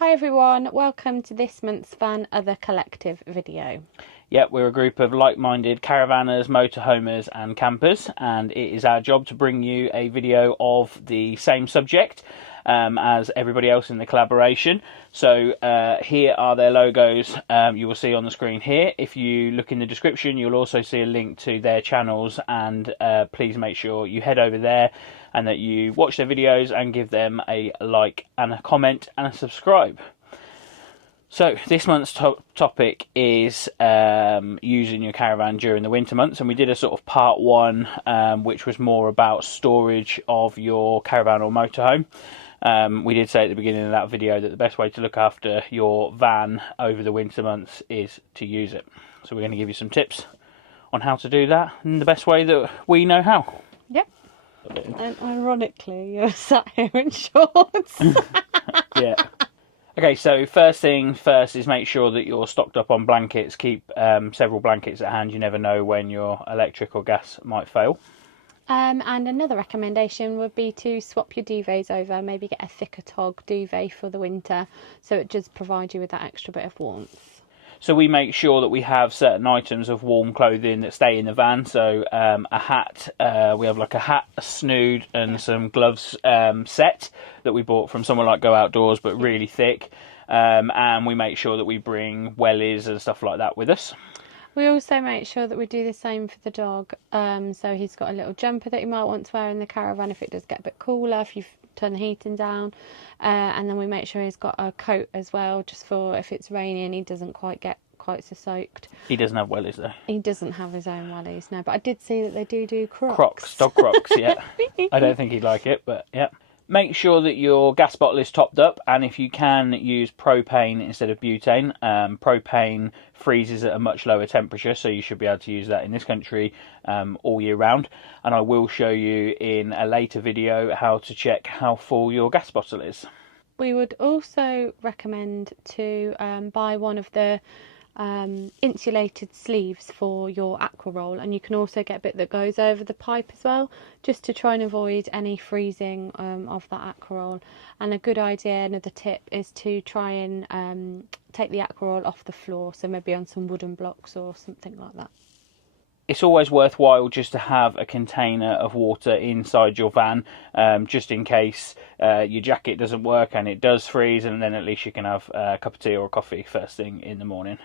Hi everyone, welcome to this month's Van Other Collective video. Yep, we're a group of like-minded caravanners, motorhomers and campers, and it is our job to bring you a video of the same subject as everybody else in the collaboration. So here are their logos you will see on the screen here. If you look in the description, you'll also see a link to their channels, and please make sure you head over there and that you watch their videos and give them a like and a comment and a subscribe. So this month's topic is using your caravan during the winter months, and we did a sort of part one which was more about storage of your caravan or motorhome. We did say at the beginning of that video that the best way to look after your van over the winter months is to use it. So we're going to give you some tips on how to do that in the best way that we know how. Yep. And ironically, you're sat here in shorts. Yeah. Okay, so first thing first is make sure that you're stocked up on blankets. Keep several blankets at hand. You never know when your electric or gas might fail. And another recommendation would be to swap your duvets over. Maybe get a thicker tog duvet for the winter, so it does provide you with that extra bit of warmth. So we make sure that we have certain items of warm clothing that stay in the van. So a hat, we have like a hat, a snood and some gloves set that we bought from somewhere like Go Outdoors, but really thick. And we make sure that we bring wellies and stuff like that with us. We also make sure that we do the same for the dog. So he's got a little jumper that he might want to wear in the caravan if it does get a bit cooler, if you've turned the heating down. And then we make sure he's got a coat as well, just for if it's raining, he doesn't get quite so soaked. He doesn't have wellies though. He doesn't have his own wellies, no. But I did see that they do Crocs. Crocs, dog Crocs, yeah. I don't think he'd like it, but yeah. Make sure that your gas bottle is topped up, and if you can, use propane instead of butane. Propane freezes at a much lower temperature, so you should be able to use that in this country all year round. And I will show you in a later video how to check how full your gas bottle is. We would also recommend to buy one of the insulated sleeves for your aqua roll, and you can also get a bit that goes over the pipe as well, just to try and avoid any freezing of that aqua roll. And a good idea, another tip, is to try and take the aqua roll off the floor, so maybe on some wooden blocks or something like that. It's always worthwhile just to have a container of water inside your van, just in case your jacket doesn't work and it does freeze, and then at least you can have a cup of tea or a coffee first thing in the morning.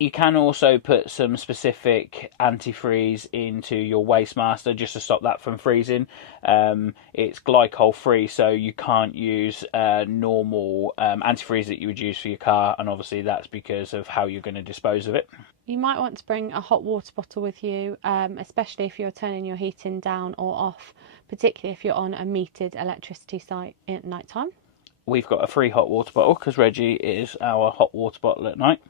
You can also put some specific antifreeze into your Wastemaster just to stop that from freezing. It's glycol free, so you can't use normal antifreeze that you would use for your car, and obviously that's because of how you're going to dispose of it. You might want to bring a hot water bottle with you, especially if you're turning your heating down or off, particularly if you're on a metered electricity site at night time. We've got a free hot water bottle because Reggie is our hot water bottle at night.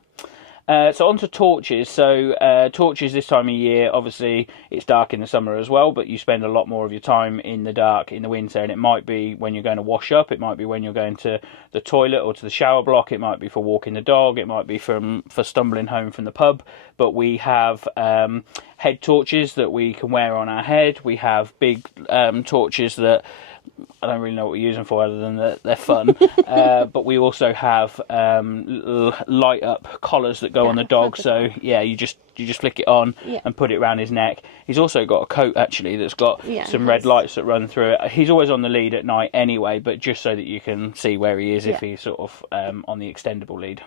So on to torches. So torches this time of year, obviously it's dark in the summer as well, but you spend a lot more of your time in the dark in the winter, and it might be when you're going to wash up, it might be when you're going to the toilet or to the shower block, it might be for walking the dog, it might be for stumbling home from the pub. But we have head torches that we can wear on our head. We have big torches that I don't really know what we use them for other than that they're fun. But we also have light up collars that go on the dog. So yeah, you just flick it on and put it around his neck. He's also got a coat actually that's got some red lights that run through it. He's always on the lead at night anyway, but just so that you can see where he is if he's sort of on the extendable lead.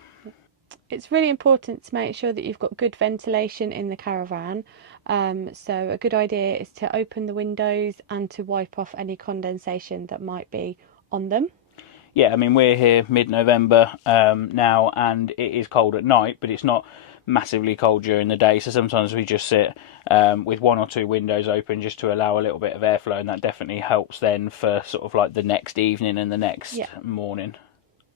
It's really important to make sure that you've got good ventilation in the caravan. So a good idea is to open the windows and to wipe off any condensation that might be on them. Yeah, I mean, we're here mid-November now, and it is cold at night, but it's not massively cold during the day. So sometimes we just sit with one or two windows open just to allow a little bit of airflow, and that definitely helps then for sort of like the next evening and the next morning.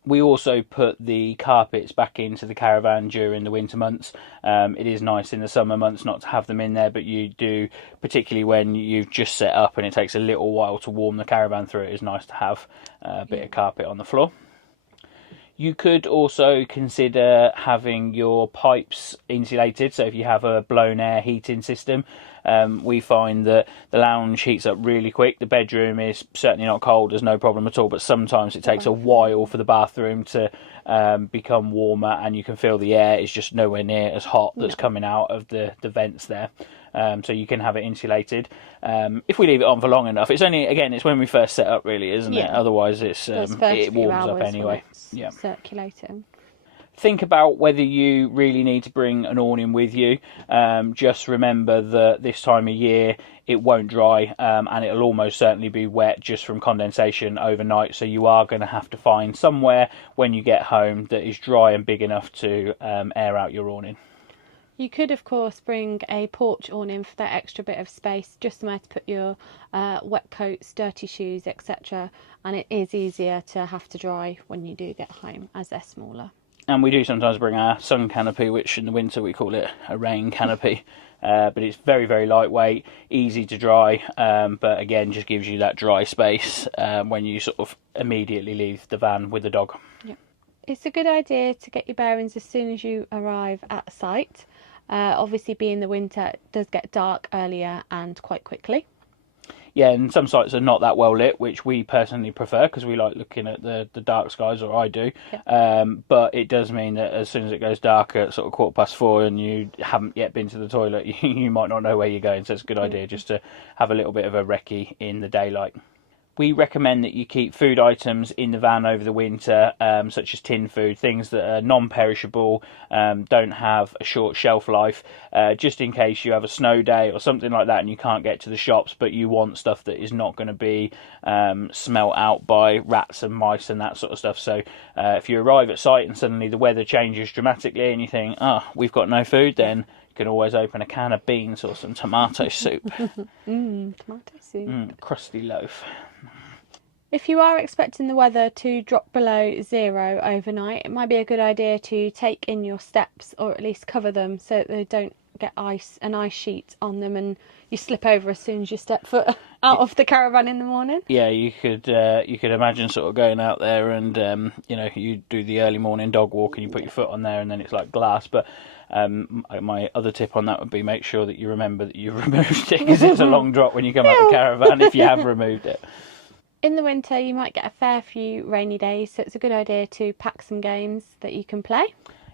We also put the carpets back into the caravan during the winter months. It is nice in the summer months not to have them in there, but you do, particularly when you've just set up and it takes a little while to warm the caravan through, it is nice to have a bit of carpet on the floor. You could also consider having your pipes insulated. So if you have a blown air heating system, we find that the lounge heats up really quick. The bedroom is certainly not cold, there's no problem at all, but sometimes it takes a while for the bathroom to become warmer, and you can feel the air is just nowhere near as hot that's coming out of the vents there. So you can have it insulated. If we leave it on for long enough, it's only, again, it's when we first set up, really, isn't it? Otherwise, it warms up anyway. Yeah, circulating. Think about whether you really need to bring an awning with you. Just remember that this time of year it won't dry, and it'll almost certainly be wet just from condensation overnight. So you are going to have to find somewhere when you get home that is dry and big enough to air out your awning. You could, of course, bring a porch awning for that extra bit of space, just somewhere to put your wet coats, dirty shoes, etc. And it is easier to have to dry when you do get home, as they're smaller. And we do sometimes bring our sun canopy, which in the winter we call it a rain canopy. But it's very, very lightweight, easy to dry, but again, just gives you that dry space when you sort of immediately leave the van with the dog. Yeah. It's a good idea to get your bearings as soon as you arrive at site. Obviously, being the winter, it does get dark earlier and quite quickly. Yeah, and some sites are not that well lit, which we personally prefer because we like looking at the dark skies, or I do. Yeah. But it does mean that as soon as it goes dark at sort of 4:15 and you haven't yet been to the toilet, you might not know where you're going. So it's a good idea just to have a little bit of a recce in the daylight. We recommend that you keep food items in the van over the winter, such as tin food, things that are non-perishable, don't have a short shelf life, just in case you have a snow day or something like that and you can't get to the shops, but you want stuff that is not going to be smelt out by rats and mice and that sort of stuff. So if you arrive at site and suddenly the weather changes dramatically and you think, oh, we've got no food, then you can always open a can of beans or some tomato soup. Tomato soup. Crusty loaf. If you are expecting the weather to drop below 0 overnight, it might be a good idea to take in your steps, or at least cover them so that they don't get an ice sheet on them and you slip over as soon as you step foot out of the caravan in the morning. Yeah, you could imagine sort of going out there and you do the early morning dog walk and you put your foot on there and then it's like glass. But my other tip on that would be make sure that you remember that you've removed it, because it's a long drop when you come out the caravan if you have removed it. In the winter, you might get a fair few rainy days, so it's a good idea to pack some games that you can play.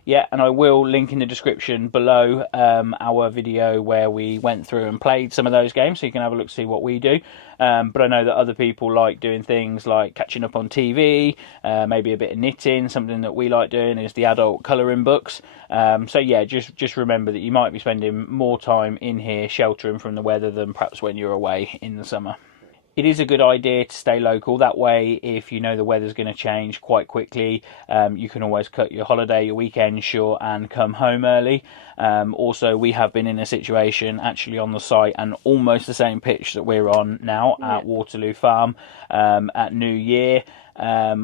Yeah, and I will link in the description below our video where we went through and played some of those games, so you can have a look, see what we do. But I know that other people like doing things like catching up on TV, maybe a bit of knitting. Something that we like doing is the adult colouring books. So yeah, just remember that you might be spending more time in here sheltering from the weather than perhaps when you're away in the summer. It is a good idea to stay local. That way, if you know the weather's going to change quite quickly, you can always cut your holiday, your weekend short and come home early. Also, we have been in a situation actually on the site and almost the same pitch that we're on now at Waterloo Farm at New Year.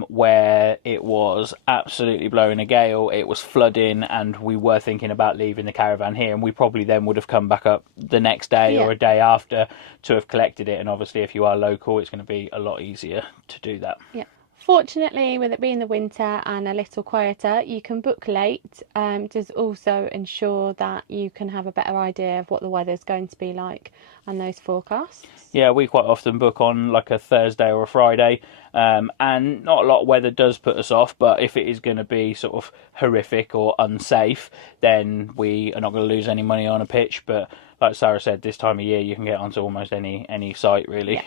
Where it was absolutely blowing a gale, it was flooding, and we were thinking about leaving the caravan here, and we probably then would have come back up the next day or a day after to have collected it. And obviously if you are local, it's going to be a lot easier to do that. Yeah. Fortunately, with it being the winter and a little quieter, you can book late. Does also ensure that you can have a better idea of what the weather's going to be like and those forecasts. Yeah, we quite often book on like a Thursday or a Friday, and not a lot of weather does put us off, but if it is going to be sort of horrific or unsafe, then we are not going to lose any money on a pitch. But like Sarah said, this time of year you can get onto almost any site really. Yeah.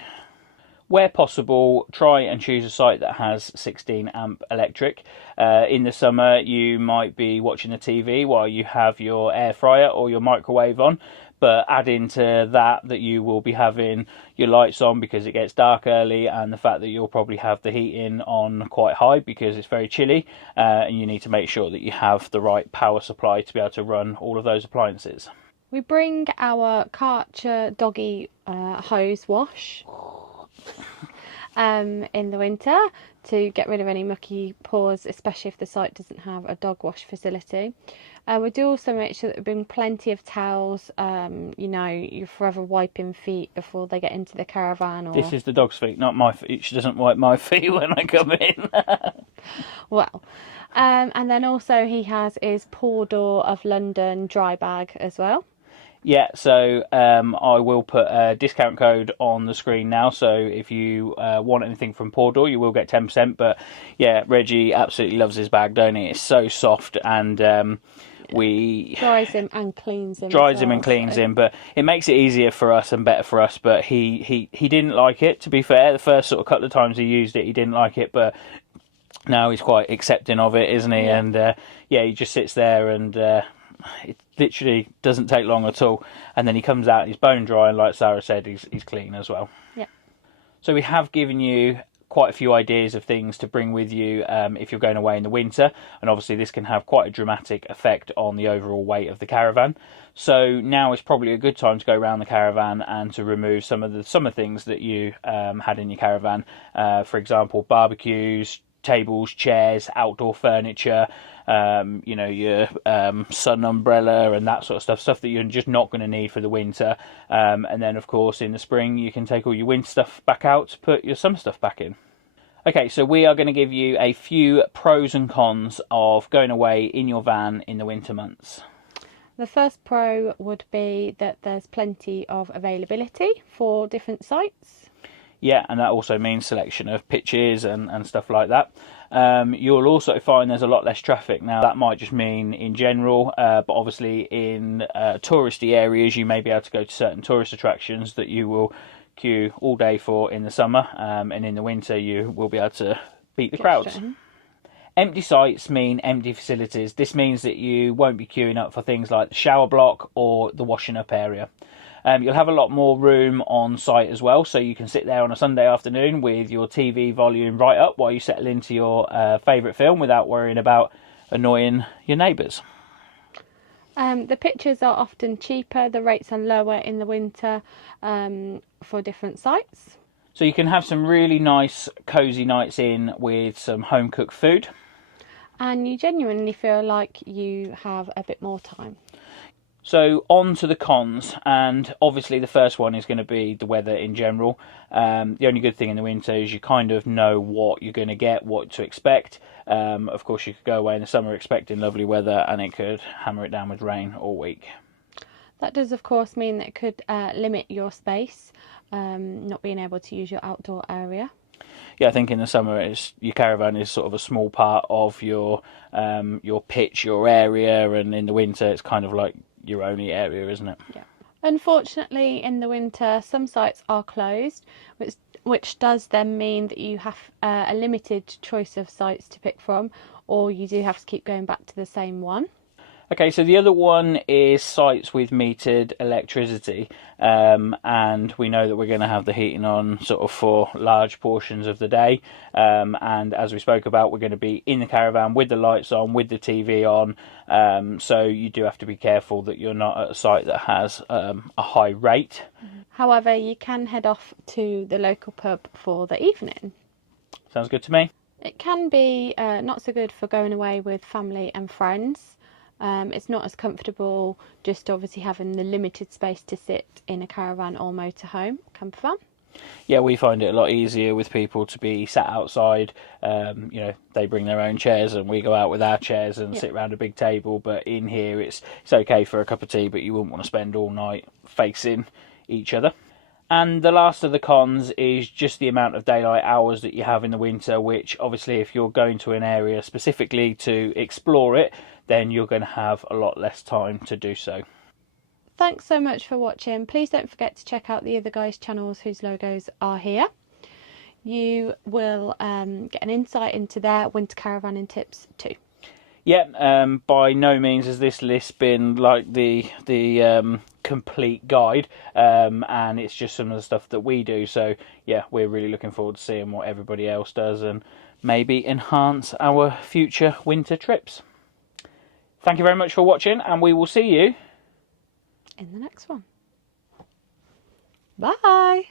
Where possible, try and choose a site that has 16 amp electric. In the summer, you might be watching the TV while you have your air fryer or your microwave on, but add into that you will be having your lights on because it gets dark early, and the fact that you'll probably have the heating on quite high because it's very chilly, and you need to make sure that you have the right power supply to be able to run all of those appliances. We bring our Karcher doggy hose wash in the winter to get rid of any mucky paws, especially if the site doesn't have a dog wash facility. We do also make sure that we bring plenty of towels. You know, you're forever wiping feet before they get into the caravan. Or This is the dog's feet, not my feet. She doesn't wipe my feet when I come in. well, and then also he has his Paw Door of London dry bag as well. Yeah, so I will put a discount code on the screen now. So if you want anything from Paw Door, you will get 10%. But yeah, Reggie absolutely loves his bag, don't he? It's so soft, and we dries him and cleans him. Him, but it makes it easier for us and better for us. But he didn't like it. To be fair, the first sort of couple of times he used it, he didn't like it, but now he's quite accepting of it, isn't he? Yeah. And yeah, he just sits there and. It literally doesn't take long at all, and then he comes out, he's bone dry, and like Sarah said, he's clean as well. Yeah. So we have given you quite a few ideas of things to bring with you if you're going away in the winter, and obviously this can have quite a dramatic effect on the overall weight of the caravan. So now is probably a good time to go around the caravan and to remove some of the things that you had in your caravan. For example, barbecues, tables, chairs, outdoor furniture, you know, your sun umbrella and that sort of stuff that you're just not going to need for the winter. And then, of course, in the spring, you can take all your winter stuff back out to put your summer stuff back in. Okay, so we are going to give you a few pros and cons of going away in your van in the winter months. The first pro would be that there's plenty of availability for different sites. Yeah, and that also means selection of pitches and stuff like that. You'll also find there's a lot less traffic. Now, that might just mean in general, but obviously in touristy areas, you may be able to go to certain tourist attractions that you will queue all day for in the summer, and in the winter you will be able to beat the crowds. Empty sites mean empty facilities. This means that you won't be queuing up for things like the shower block or the washing up area. You'll have a lot more room on site as well, so you can sit there on a Sunday afternoon with your TV volume right up while you settle into your favourite film without worrying about annoying your neighbours. The pitches are often cheaper, the rates are lower in the winter for different sites. So you can have some really nice cosy nights in with some home cooked food. And you genuinely feel like you have a bit more time. So on to the cons, and obviously the first one is going to be the weather in general. The only good thing in the winter is you kind of know what you're going to get, what to expect. Of course, you could go away in the summer expecting lovely weather and it could hammer it down with rain all week. That does, of course, mean that it could limit your space, not being able to use your outdoor area. Yeah, I think in the summer your caravan is sort of a small part of your pitch, your area, and in the winter it's kind of like your only area, isn't it? Yeah. Unfortunately, in the winter, some sites are closed, which does then mean that you have a limited choice of sites to pick from, or you do have to keep going back to the same one. Okay, so the other one is sites with metered electricity, and we know that we're going to have the heating on sort of for large portions of the day, and as we spoke about, we're going to be in the caravan with the lights on, with the TV on, so you do have to be careful that you're not at a site that has a high rate. However, you can head off to the local pub for the evening. Sounds good to me. It can be not so good for going away with family and friends. It's not as comfortable just obviously having the limited space to sit in a caravan or motorhome camper van. Yeah, we find it a lot easier with people to be sat outside. You know, they bring their own chairs and we go out with our chairs and sit around a big table. But in here, it's okay for a cup of tea, but you wouldn't want to spend all night facing each other. And the last of the cons is just the amount of daylight hours that you have in the winter, which obviously if you're going to an area specifically to explore it, then you're going to have a lot less time to do so. Thanks so much for watching. Please don't forget to check out the other guys' channels whose logos are here. You will get an insight into their winter caravanning tips too. Yeah, by no means has this list been like the complete guide, and it's just some of the stuff that we do. So yeah, we're really looking forward to seeing what everybody else does and maybe enhance our future winter trips. Thank you very much for watching, and we will see you in the next one. Bye.